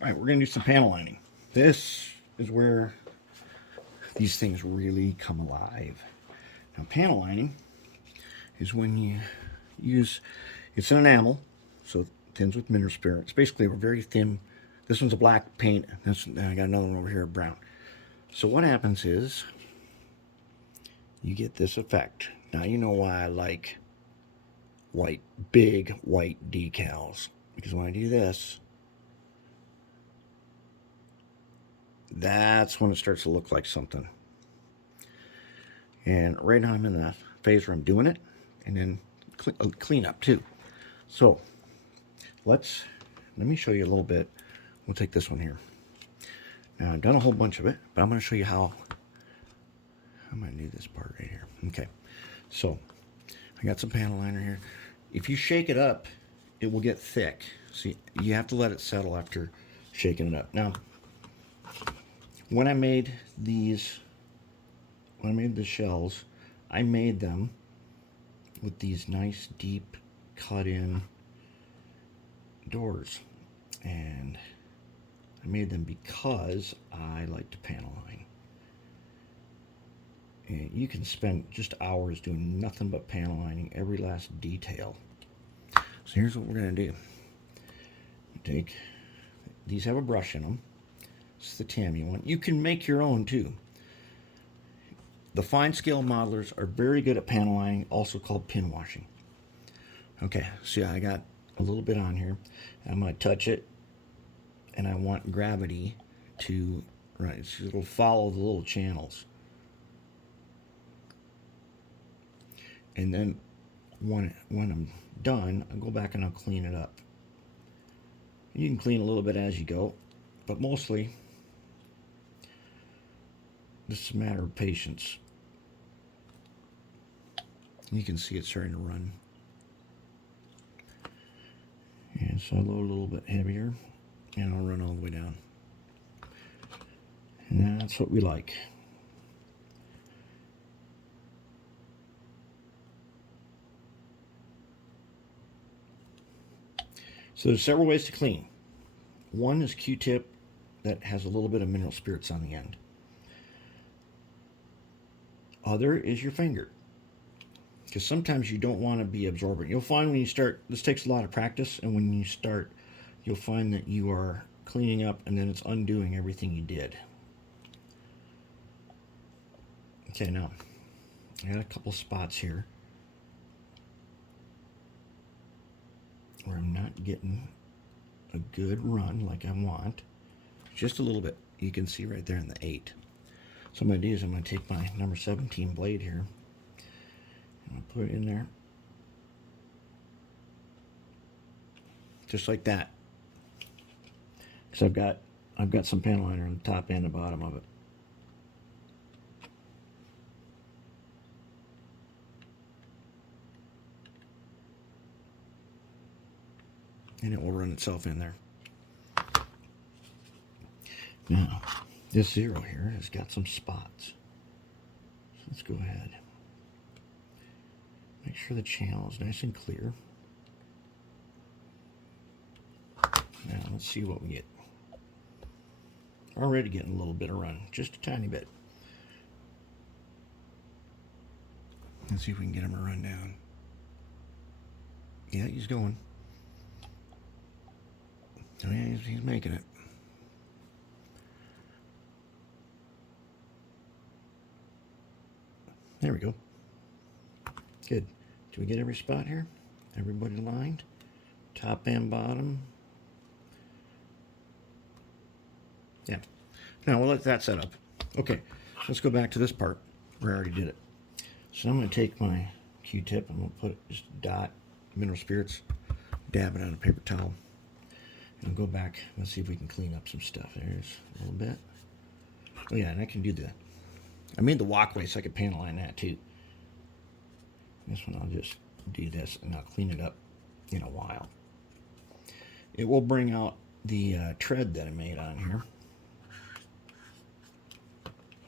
All right, we're going to do some panel lining. This is where these things really come alive. Now, panel lining is when you use, it's an enamel, so it thins with mineral spirit. It's basically a very thin, this one's a black paint, I got another one over here, brown. So what happens is, you get this effect. Now you know why I like white, big white decals. Because when I do this, that's when it starts to look like something. And right now I'm in that phase where I'm doing it, and then clean up too. So let me show you a little bit. We'll take this one here. Now I've done a whole bunch of it, but I'm going to show you how I'm going to do this part right here. Okay, so I got some panel liner here. If you shake it up, it will get thick. See, you have to let it settle after shaking it up. Now, when I made these, when I made the shells, I made them with these nice deep cut in doors. And I made them because I like to panel line. And you can spend just hours doing nothing but panel lining every last detail. So here's what we're going to do. Take, these have a brush in them. It's the Tamiya one. You can make your own too. The fine scale modelers are very good at panel lining, also called pin washing. Okay, see, I got a little bit on here. I'm going to touch it, and I want gravity to, right, so it'll follow the little channels. And then when I'm done, I'll go back and I'll clean it up. You can clean a little bit as you go, but mostly this is a matter of patience. You can see it's starting to run. And so I load a little bit heavier, and I'll run all the way down. And that's what we like. So there's several ways to clean. One is Q-tip that has a little bit of mineral spirits on the end. Other is your finger, because sometimes you don't want to be absorbent. You'll find when you start, this takes a lot of practice, and when you start, you'll find that you are cleaning up and then it's undoing everything you did. Okay, now I got a couple spots here where I'm not getting a good run like I want. Just a little bit. You can see right there in the 8. So what I'm going to do is I'm going to take my number 17 blade here, and I'll put it in there. Just like that. Because I've got some panel liner on the top and the bottom of it. And it will run itself in there. Now, this 0 here has got some spots. So let's go ahead. Make sure the channel is nice and clear. Now, let's see what we get. Already getting a little bit of run, just a tiny bit. Let's see if we can get him to run down. Yeah, he's going. Oh yeah, he's making it. There we go. Good. Do we get every spot here? Everybody lined? Top and bottom? Yeah. Now we'll let that set up. Okay, let's go back to this part where I already did it. So I'm going to take my Q-tip and we'll put it, just dot mineral spirits, dab it on a paper towel, and we'll go back. Let's see if we can clean up some stuff. There's a little bit. Oh yeah, and I can do that. I made the walkway so I could panel line that too. This one I'll just do this and I'll clean it up in a while. It will bring out the tread that I made on here.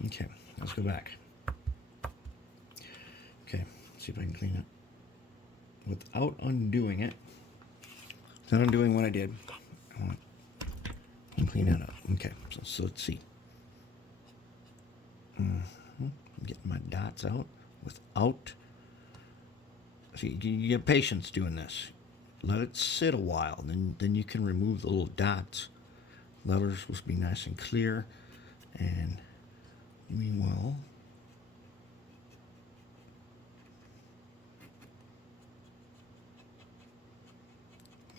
Okay, let's go back. Okay, see if I can clean it without undoing it. Not undoing what I did. I want to clean that up. Okay, so let's see. I'm getting my dots out without. See, you get patience doing this. Let it sit a while, then you can remove the little dots. Letters are supposed to be nice and clear, and we will.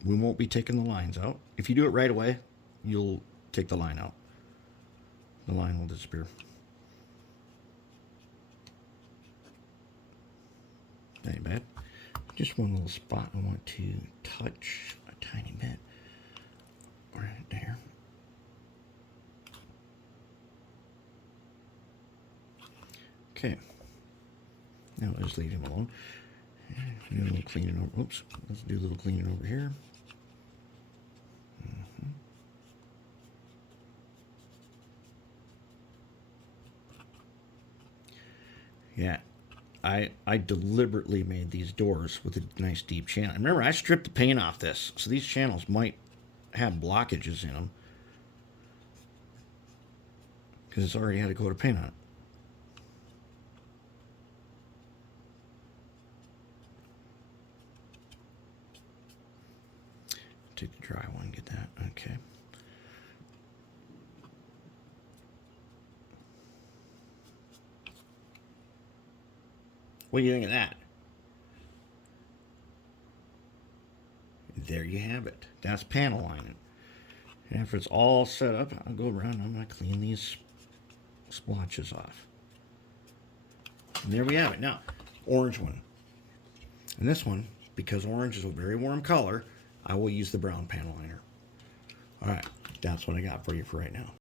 We won't be taking the lines out. If you do it right away, you'll take the line out. The line will disappear. That ain't bad. Just one little spot I want to touch a tiny bit. Right there. Okay. Now I'll just leave him alone. Do a little cleaning over. Oops. Let's do a little cleaning over here. Yeah, I deliberately made these doors with a nice deep channel. Remember, I stripped the paint off this, so these channels might have blockages in them because it's already had a coat of paint on it. Take the dry one, get that. Okay. What do you think of that? There you have it. That's panel lining. And after it's all set up, I'll go around and I'm going to clean these splotches off. And there we have it. Now, orange one. And this one, because orange is a very warm color, I will use the brown panel liner. All right, that's what I got for you for right now.